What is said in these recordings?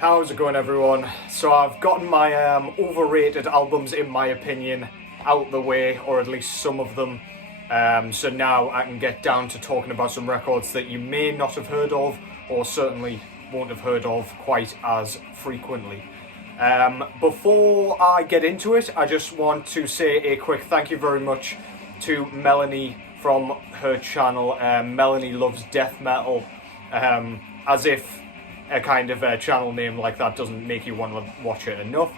How's it going, everyone? So I've gotten my overrated albums, in my opinion, out the way, or at least some of them. So now I can get down to talking about some records that you may not have heard of, or certainly won't have heard of quite as frequently. Before I get into it, I just want to say a quick thank you very much to Melanie from her channel, Melanie Loves Death Metal, as if a kind of a channel name like that doesn't make you want to watch it enough.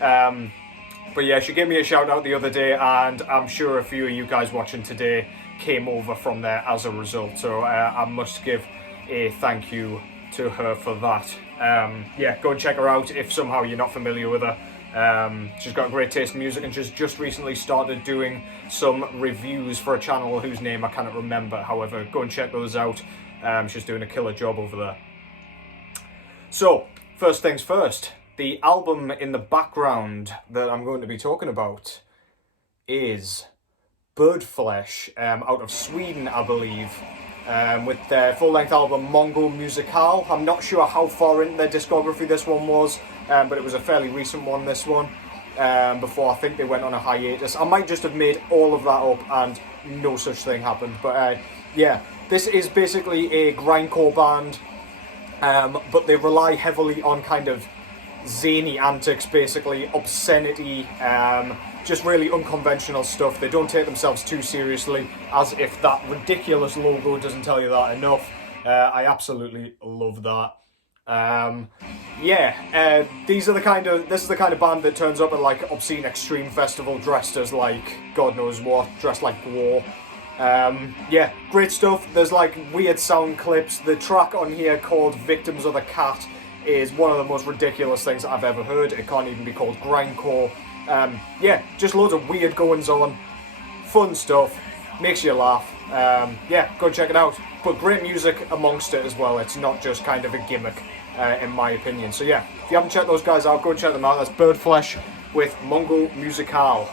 But yeah, she gave me a shout out the other day, and I'm sure a few of you guys watching today came over from there as a result, so I must give a thank you to her for that. Yeah, go and check her out if somehow you're not familiar with her. She's got great taste in music, and she's just recently started doing some reviews for a channel whose name I cannot remember. However, go and check those out. She's doing a killer job over there. So, first things first, the album in the background that I'm going to be talking about is Birdflesh, out of Sweden, I believe, with their full-length album Mongo Musicale. I'm not sure how far into their discography this one was, but it was a fairly recent one, this one, before I think they went on a hiatus. I might just have made all of that up and no such thing happened, but yeah, this is basically a grindcore band. But they rely heavily on kind of zany antics, basically, obscenity, just really unconventional stuff. They don't take themselves too seriously, as if that ridiculous logo doesn't tell you that enough. I absolutely love that. Yeah, this is the kind of band that turns up at like Obscene Extreme Festival dressed as like God knows what, dressed like War. Yeah, great stuff. There's like weird sound clips. The track on here called Victims of the Cat is one of the most ridiculous things I've ever heard. It can't even be called grindcore. Yeah, just loads of weird goings on. Fun stuff. Makes you laugh. Yeah, go and check it out. But great music amongst it as well. It's not just kind of a gimmick, in my opinion. So yeah, if you haven't checked those guys out, go and check them out. That's Birdflesh with Mongo Musicale.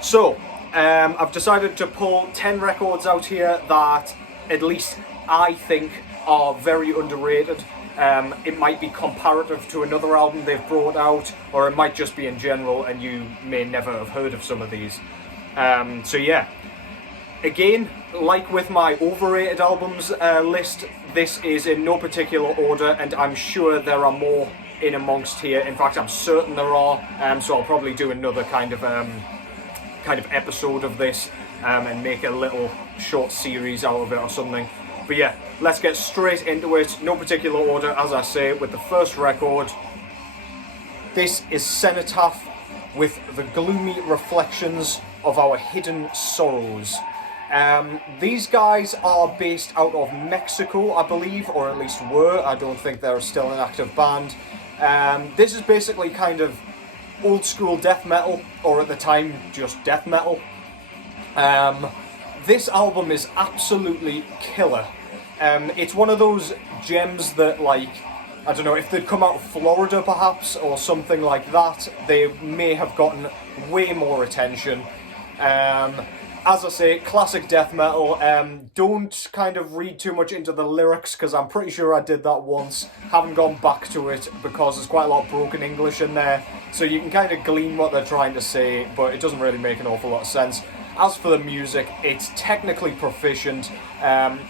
So, I've decided to pull 10 records out here that at least I think are very underrated. It might be comparative to another album they've brought out, or it might just be in general and you may never have heard of some of these. So yeah, again, like with my overrated albums list, this is in no particular order, and I'm sure there are more in amongst here. In fact, I'm certain there are, so I'll probably do another kind of episode of this and make a little short series out of it or something. But yeah, let's get straight into it. No particular order, as I say, with the first record. This is Cenotaph with the Gloomy Reflections of Our Hidden Sorrows. These guys are based out of Mexico, I believe, or at least were. I don't think they're still an active band. This is basically kind of old school death metal, or at the time just death metal. This album is absolutely killer. It's one of those gems that, like, I don't know, if they'd come out of Florida perhaps or something like that, they may have gotten way more attention. As I say, classic death metal. Don't kind of read too much into the lyrics, because I'm pretty sure I did that once. Haven't gone back to it because there's quite a lot of broken English in there. So you can kind of glean what they're trying to say, but it doesn't really make an awful lot of sense. As for the music, it's technically proficient.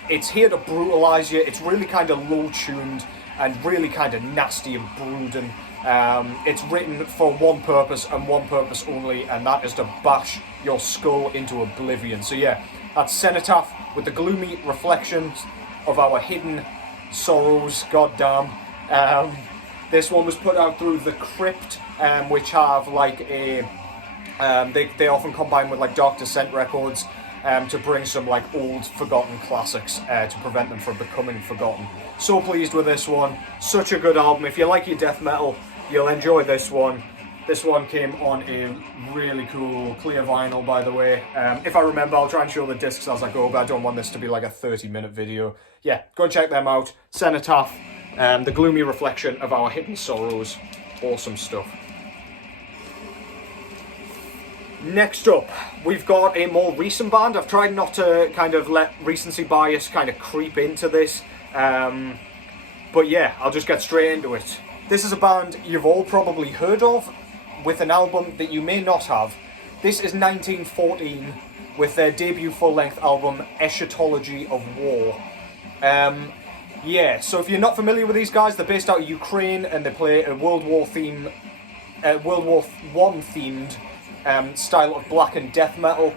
It's here to brutalise you. It's really kind of low-tuned and really kind of nasty and brooding. It's written for one purpose and one purpose only, and that is to bash your skull into oblivion. So yeah, that's Cenotaph with the Gloomy Reflections of Our Hidden Sorrows. Goddamn. This one was put out through The Crypt, which have like a... They often combine with like Dark Descent records to bring some like old forgotten classics to prevent them from becoming forgotten. So pleased with this one. Such a good album. If you like your death metal, you'll enjoy this one. This one came on a really cool clear vinyl, by the way. If I remember, I'll try and show the discs as I go, but I don't want this to be like a 30-minute video. Yeah, go and check them out. Cenotaph, the Gloomy Reflection of Our Hidden Sorrows. Awesome stuff. Next up, we've got a more recent band. I've tried not to kind of let recency bias kind of creep into this. But yeah, I'll just get straight into it. This is a band you've all probably heard of, with an album that you may not have. This is 1914, with their debut full-length album, Eschatology of War. Yeah, so if you're not familiar with these guys, they're based out of Ukraine, and they play a World War One themed style of black and death metal.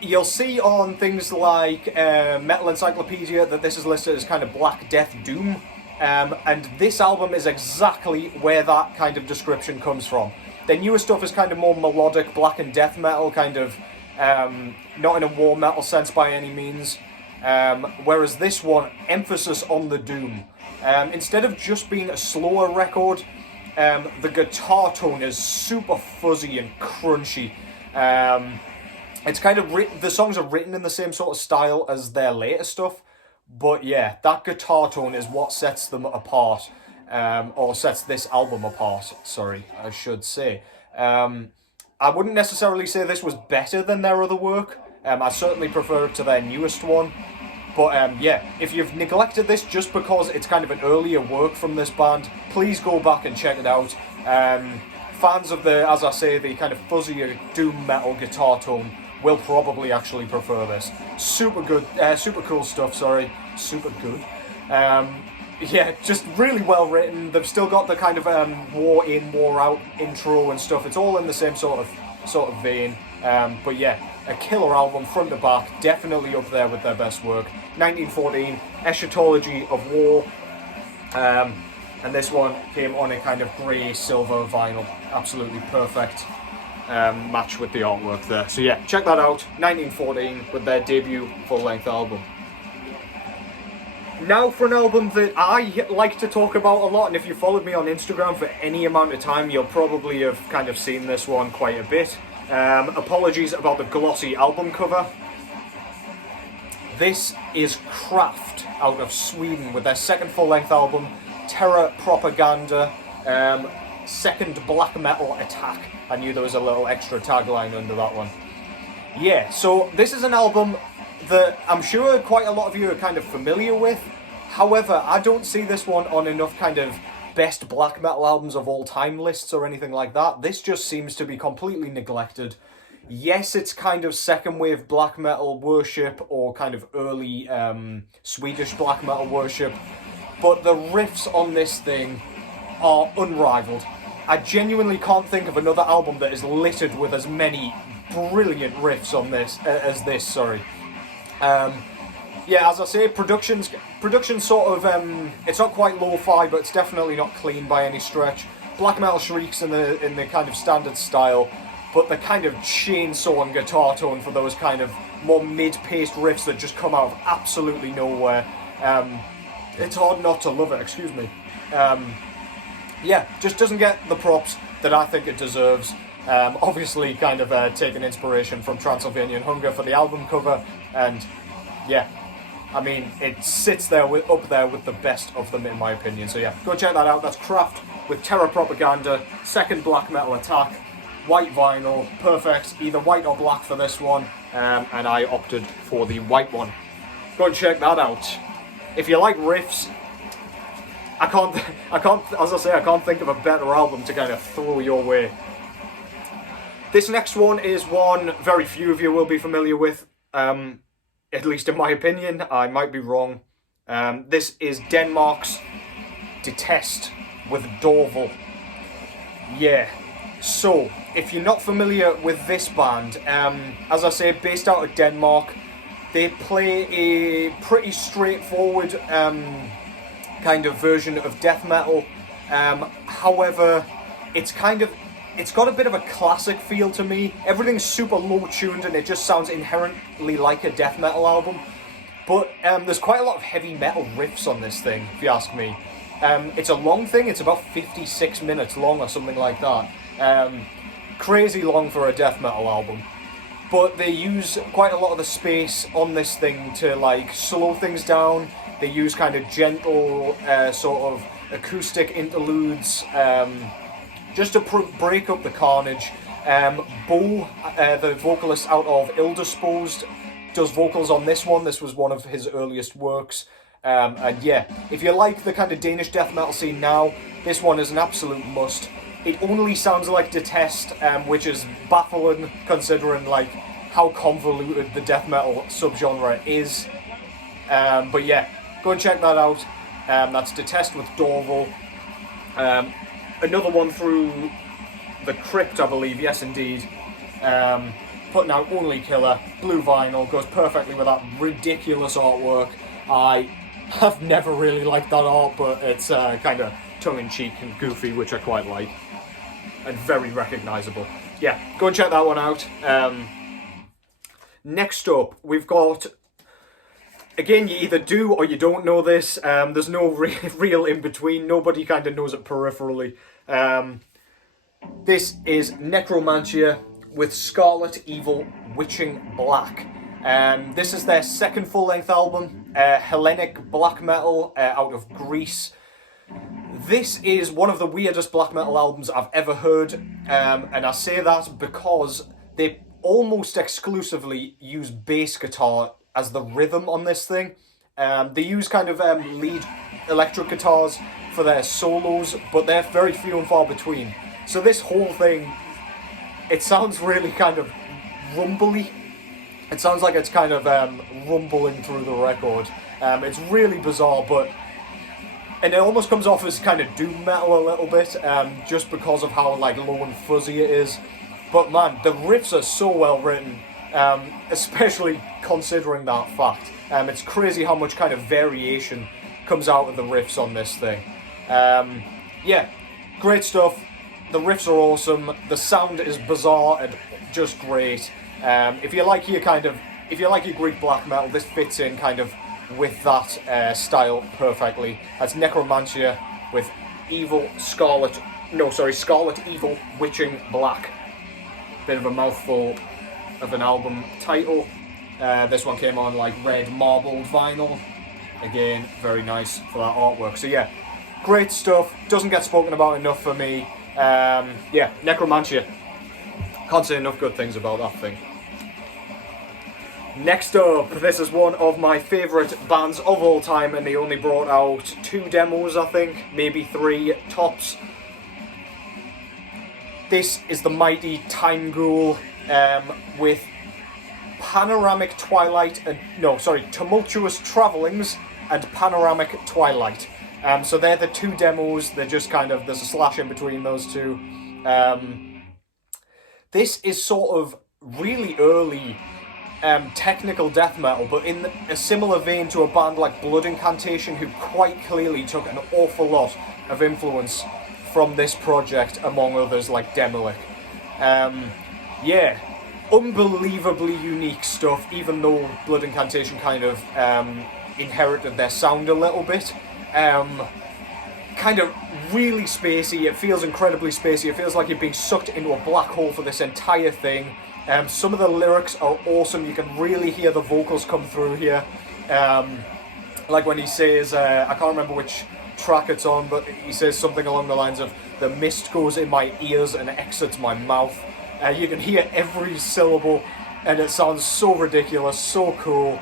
You'll see on things like Metal Encyclopedia that this is listed as kind of Black Death Doom, and this album is exactly where that kind of description comes from. Their newer stuff is kind of more melodic black and death metal, kind of not in a war metal sense by any means, whereas this one, emphasis on the doom. Instead of just being a slower record, the guitar tone is super fuzzy and crunchy. It's kind of the songs are written in the same sort of style as their later stuff, but yeah, that guitar tone is what sets them apart, or sets this album apart, sorry, I should say. I wouldn't necessarily say this was better than their other work. I certainly prefer it to their newest one. But yeah, if you've neglected this just because it's kind of an earlier work from this band, please go back and check it out. Fans of the, as I say, the kind of fuzzier doom metal guitar tone will probably actually prefer this. Super good, super cool stuff, sorry. Super good. Yeah, just really well written. They've still got the kind of war in, war out intro and stuff. It's all in the same sort of vein. But yeah, a killer album front to back, definitely up there with their best work. 1914, Eschatology of War. And this one came on a kind of grey silver vinyl. Absolutely perfect match with the artwork there. So yeah, check that out. 1914 with their debut full-length album. Now for an album that I like to talk about a lot, and if you followed me on Instagram for any amount of time, you'll probably have kind of seen this one quite a bit. Apologies about the glossy album cover. This is Kraft out of Sweden with their second full-length album, Terror Propaganda, second black metal attack. I knew there was a little extra tagline under that one. Yeah, so this is an album that I'm sure quite a lot of you are kind of familiar with. However, I don't see this one on enough kind of best black metal albums of all time lists or anything like that. This just seems to be completely neglected. Yes, it's kind of second wave black metal worship or kind of early Swedish black metal worship, but the riffs on this thing are unrivaled. I genuinely can't think of another album that is littered with as many brilliant riffs on this as this. Sorry. Yeah, as I say, production sort of it's not quite lo-fi, but it's definitely not clean by any stretch. Black metal shrieks in the kind of standard style, but the kind of chainsaw and guitar tone for those kind of more mid-paced riffs that just come out of absolutely nowhere. It's hard not to love it. Excuse me. Yeah, just doesn't get the props that I think it deserves. Obviously, kind of taking inspiration from Transylvanian Hunger for the album cover, and yeah, I mean, it sits there up there with the best of them in my opinion. So yeah, go check that out. That's Kraft with Terror Propaganda, second black metal attack, white vinyl, perfect, either white or black for this one, and I opted for the white one. Go and check that out. If you like riffs, I can't, as I say, I can't think of a better album to kind of throw your way. This next one is one very few of you will be familiar with, at least in my opinion. I might be wrong. This is Denmark's Detest with Dorval. Yeah, so if you're not familiar with this band, as I say, based out of Denmark, they play a pretty straightforward kind of version of death metal. However, it's got a bit of a classic feel to me. Everything's super low tuned and it just sounds inherently like a death metal album. But there's quite a lot of heavy metal riffs on this thing, if you ask me. It's a long thing, it's about 56 minutes long or something like that. Crazy long for a death metal album. But they use quite a lot of the space on this thing to like slow things down. They use kind of gentle sort of acoustic interludes just to break up the carnage. Bo, the vocalist out of Ill Disposed, does vocals on this one. This was one of his earliest works. And yeah, if you like the kind of Danish death metal scene now, this one is an absolute must. It only sounds like Detest, which is baffling considering like how convoluted the death metal subgenre is. But yeah, go and check that out. That's Detest with Dorval. Another one through the Crypt, I believe. Yes, indeed. Putting out Only Killer, blue vinyl, goes perfectly with that ridiculous artwork. I have never really liked that art, but it's kind of tongue-in-cheek and goofy, which I quite like. And very recognisable. Yeah, go and check that one out. Next up, we've got... Again, you either do or you don't know this. There's no real in-between. Nobody kind of knows it peripherally. This is Necromancia with Scarlet, Evil, Witching Black. This is their second full-length album, Hellenic black metal out of Greece. This is one of the weirdest black metal albums I've ever heard, and I say that because they almost exclusively use bass guitar as the rhythm on this thing. They use kind of lead electric guitars for their solos, but they're very few and far between. So this whole thing, it sounds really kind of rumbly. It sounds like it's kind of rumbling through the record. It's really bizarre, and it almost comes off as kind of doom metal a little bit, just because of how like low and fuzzy it is. But man, the riffs are so well written, especially considering that fact. It's crazy how much kind of variation comes out of the riffs on this thing. Yeah, great stuff. The riffs are awesome. The sound is bizarre and just great. If you like your Greek black metal, this fits in kind of with that style perfectly. That's Necromancia with Scarlet, Evil, Witching Black. Bit of a mouthful of an album title. This one came on like red marbled vinyl. Again, very nice for that artwork. So yeah, great stuff. Doesn't get spoken about enough for me. Yeah, Necromancia. Can't say enough good things about that thing. Next up, this is one of my favourite bands of all time, and they only brought out 2 demos, I think, maybe 3 tops. This is the mighty Timeghoul with Panoramic Twilight, Tumultuous Travellings and Panoramic Twilight. So they're the 2 demos. They're just kind of, there's a slash in between those 2. This is sort of really early technical death metal, but in a similar vein to a band like Blood Incantation, who quite clearly took an awful lot of influence from this project, among others like Demolic. Yeah, unbelievably unique stuff, even though Blood Incantation kind of inherited their sound a little bit. Kind of really spacey. It feels incredibly spacey. It feels like you're being sucked into a black hole for this entire thing. Some of the lyrics are awesome. You can really hear the vocals come through here. Like when he says, I can't remember which track it's on, but he says something along the lines of, "The mist goes in my ears and exits my mouth." You can hear every syllable, and it sounds so ridiculous, so cool.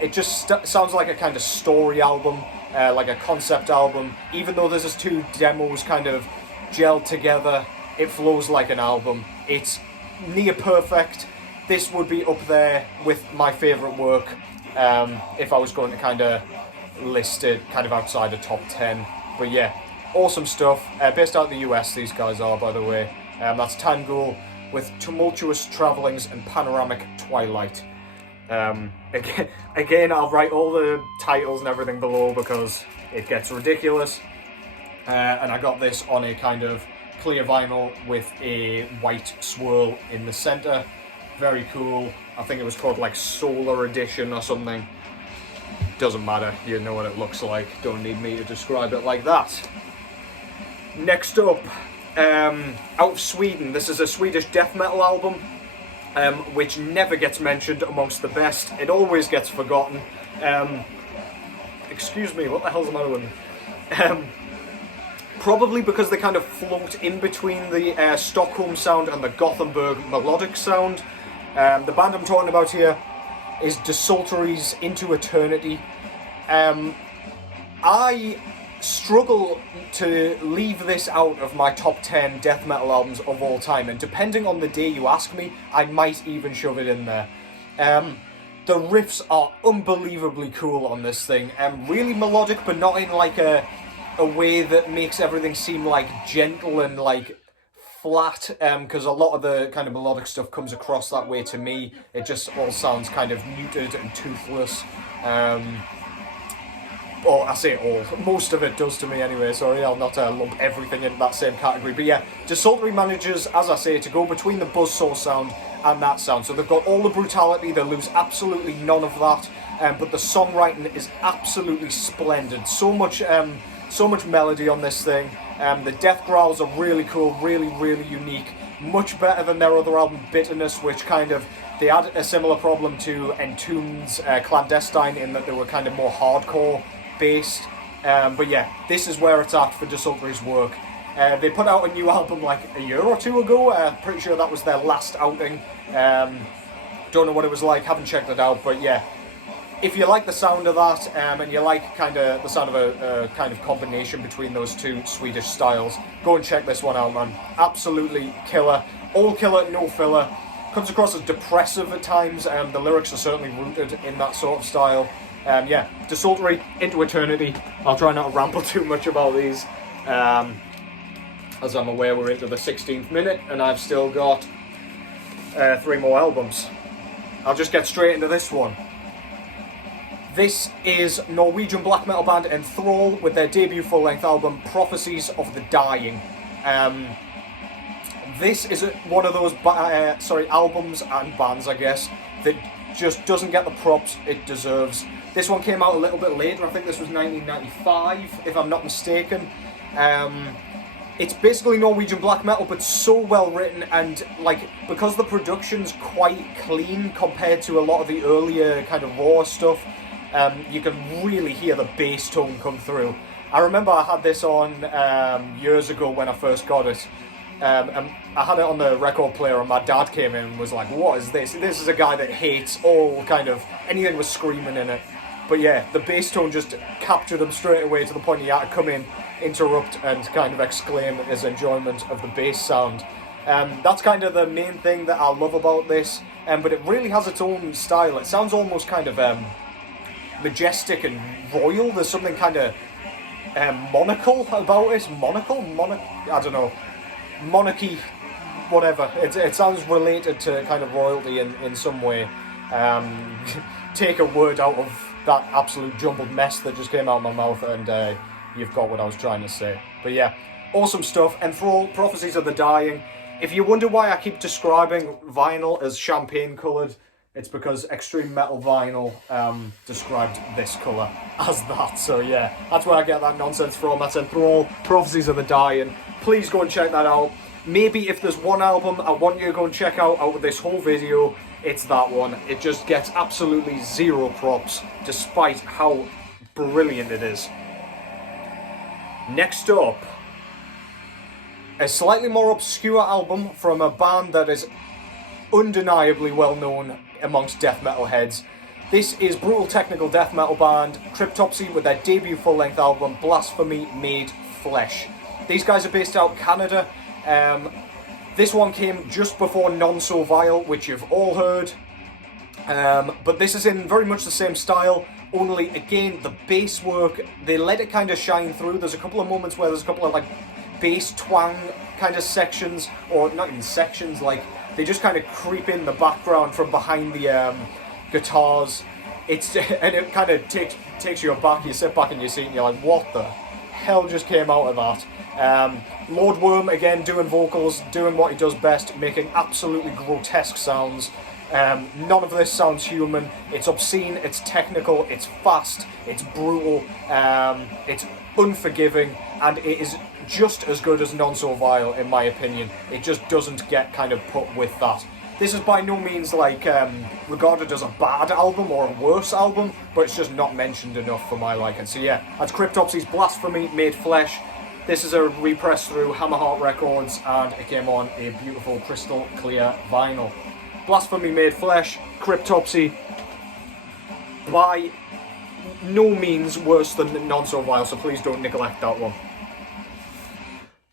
It just sounds like a kind of story album, like a concept album. Even though there's just 2 demos kind of gelled together, it flows like an album. It's near perfect. This would be up there with my favourite work if I was going to kind of list it kind of outside the top 10. But yeah, awesome stuff. Based out of the US, these guys are, by the way. That's Timeghoul with Tumultuous Travellings and Panoramic Twilight. Again, I'll write all the titles and everything below because it gets ridiculous. And I got this on a kind of clear vinyl with a white swirl in the centre. Very cool. I think it was called like Solar Edition or something. Doesn't matter, you know what it looks like. Don't need me to describe it like that. Next up, out of Sweden, this is a Swedish death metal album, which never gets mentioned amongst the best. It always gets forgotten. Excuse me, what the hell's the matter with me? Probably because they kind of float in between the Stockholm sound and the Gothenburg melodic sound. The band I'm talking about here is Desultory's Into Eternity. I struggle to leave this out of my top 10 death metal albums of all time, and depending on the day you ask me, I might even shove it in there. The riffs are unbelievably cool on this thing, really melodic, but not in like a way that makes everything seem like gentle and like flat, because a lot of the kind of melodic stuff comes across that way to me. It just all sounds kind of muted and toothless. Or I say all, most of it does to me anyway, sorry, I'll not lump everything into that same category. But yeah, Desultory manages, as I say, to go between the buzzsaw sound and that sound. So they've got all the brutality, they lose absolutely none of that, but the songwriting is absolutely splendid. So much melody on this thing. The death growls are really cool, really, really unique. Much better than their other album, Bitterness, which kind of, they had a similar problem to Entombed's Clandestine in that they were kind of more hardcore based. But yeah, this is where it's at for Desultory's work. They put out a new album like a year or two ago. Pretty sure that was their last outing. Don't know what it was like, haven't checked it out, but yeah. If you like the sound of that, and you like kind of the sound of a kind of combination between those two Swedish styles, go and check this one out, man. Absolutely killer. All killer, no filler. Comes across as depressive at times, the lyrics are certainly rooted in that sort of style. Yeah, Desultory, Into Eternity. I'll try not to ramble too much about these, as I'm aware we're into the 16th minute, and I've still got 3 more albums. I'll just get straight into this one. This is Norwegian black metal band Enthral with their debut full-length album, Prophecies of the Dying. This is one of those albums and bands, I guess, that just doesn't get the props it deserves. This one came out a little bit later, I think this was 1995, if I'm not mistaken. It's basically Norwegian black metal, but so well written, and like, because the production's quite clean compared to a lot of the earlier kind of raw stuff, you can really hear the bass tone come through. I remember I had this on years ago when I first got it. And I had it on the record player, and my dad came in and was like, what is this? This is a guy that hates all kind of anything with screaming in it. But yeah, the bass tone just captured him straight away to the point he had to come in, interrupt, and kind of exclaim his enjoyment of the bass sound. That's kind of the main thing that I love about this, but it really has its own style. It sounds almost kind of majestic and royal. There's something kind of monarchical about it. I don't know. Monarchy, whatever. It sounds related to kind of royalty in some way. Take a word out of that absolute jumbled mess that just came out of my mouth, and you've got what I was trying to say. But yeah, awesome stuff. Enthral, Prophecies of the Dying. If you wonder why I keep describing vinyl as champagne coloured, it's because extreme metal vinyl described this colour as that. So yeah, that's where I get that nonsense from. That's Enthral, Prophecies of the Dying. Please go and check that out. Maybe if there's one album I want you to go and check out of this whole video, it's that one. It just gets absolutely zero props, despite how brilliant it is. Next up, a slightly more obscure album from a band that is undeniably well known amongst death metal heads. This is brutal technical death metal band Cryptopsy with their debut full-length album Blasphemy Made Flesh. These guys are based out of Canada. This one came just before Non So Vile, which you've all heard. But this is in very much the same style, only again the bass work, they let it kind of shine through. There's a couple of moments where there's a couple of like bass twang kind of sections, or not even sections, like they just kind of creep in the background from behind the guitars. And it kind of takes you aback. You sit back in your seat and you're like, what the hell just came out of that? Lord Worm again doing vocals, doing what he does best, making absolutely grotesque sounds. None of this sounds human. It's obscene, it's technical, it's fast, it's brutal, it's unforgiving, and it is just as good as Non So Vile in my opinion. It just doesn't get kind of put with that. This is by no means like regarded as a bad album or a worse album, but it's just not mentioned enough for my liking. So yeah, that's Cryptopsy's Blasphemy Made Flesh. This is a repress through Hammerheart Records, and it came on a beautiful crystal clear vinyl. Blasphemy Made Flesh, Cryptopsy, by no means worse than None So Vile, so please don't neglect that one.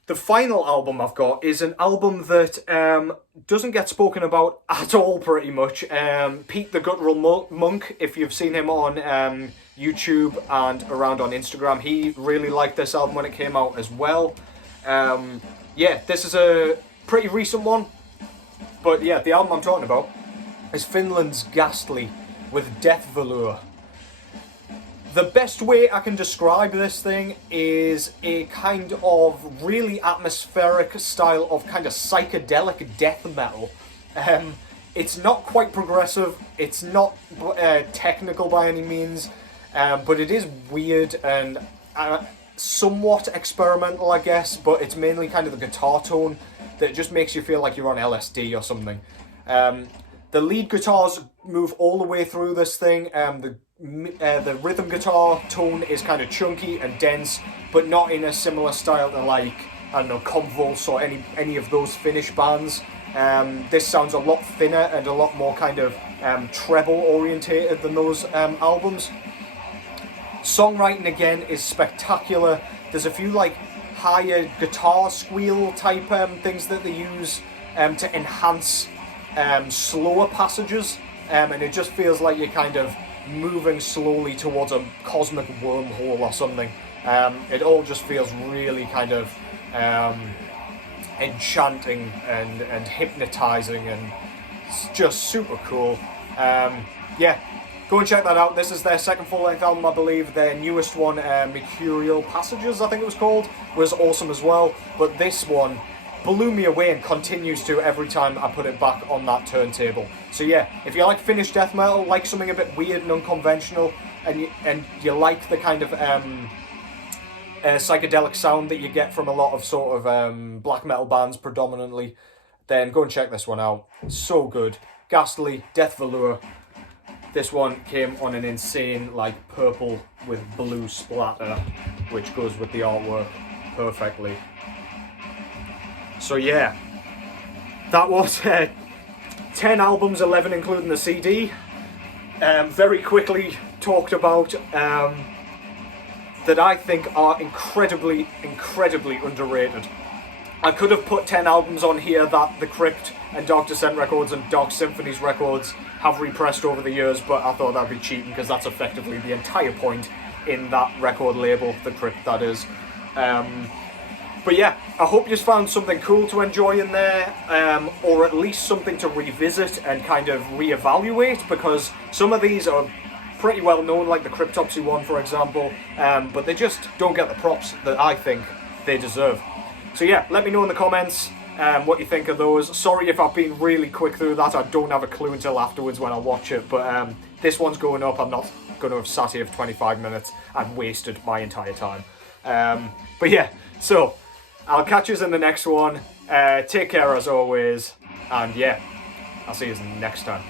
The final album I've got is an album that doesn't get spoken about at all, pretty much. Pete the Guttural Monk, if you've seen him on YouTube and around on Instagram, he really liked this album when it came out as well. Yeah, this is a pretty recent one, but yeah, the album I'm talking about is Finland's Ghastly with Death Velour. The best way I can describe this thing is a kind of really atmospheric style of kind of psychedelic death metal. It's not quite progressive, it's not technical by any means, but it is weird and somewhat experimental, I guess, but it's mainly kind of the guitar tone that just makes you feel like you're on LSD or something. The lead guitars move all the way through this thing. The rhythm guitar tone is kind of chunky and dense, but not in a similar style to, like, I don't know, Convulse or any of those Finnish bands. This sounds a lot thinner and a lot more kind of treble orientated than those albums. Songwriting again is spectacular. There's a few like higher guitar squeal type things that they use to enhance slower passages, and it just feels like you're kind of moving slowly towards a cosmic wormhole or something. It all just feels really kind of enchanting and hypnotizing, and it's just super cool. Yeah, go and check that out. This is their second full-length album, I believe. Their newest one, Mercurial Passages, I think it was called, was awesome as well. But this one blew me away and continues to every time I put it back on that turntable. So yeah, if you like Finnish death metal, like something a bit weird and unconventional, and you like the kind of psychedelic sound that you get from a lot of sort of black metal bands predominantly, then go and check this one out. So good. Ghastly, Death Velour. This one came on an insane like purple with blue splatter, which goes with the artwork perfectly. So yeah, that was 10 albums, 11 including the CD. Very quickly talked about that I think are incredibly underrated. I could have put 10 albums on here that the Crypt and Dark Descent Records and Dark Symphonies Records have repressed over the years, but I thought that'd be cheating because that's effectively the entire point in that record label, the Crypt, that is. But yeah, I hope you found something cool to enjoy in there, or at least something to revisit and kind of reevaluate, because some of these are pretty well known, like the Cryptopsy one, for example, but they just don't get the props that I think they deserve. So yeah, let me know in the comments what you think of those. Sorry if I've been really quick through that, I don't have a clue until afterwards when I watch it, but this one's going up. I'm not going to have sat here for 25 minutes and wasted my entire time. But yeah, so I'll catch you in the next one. Take care as always, and yeah, I'll see you next time.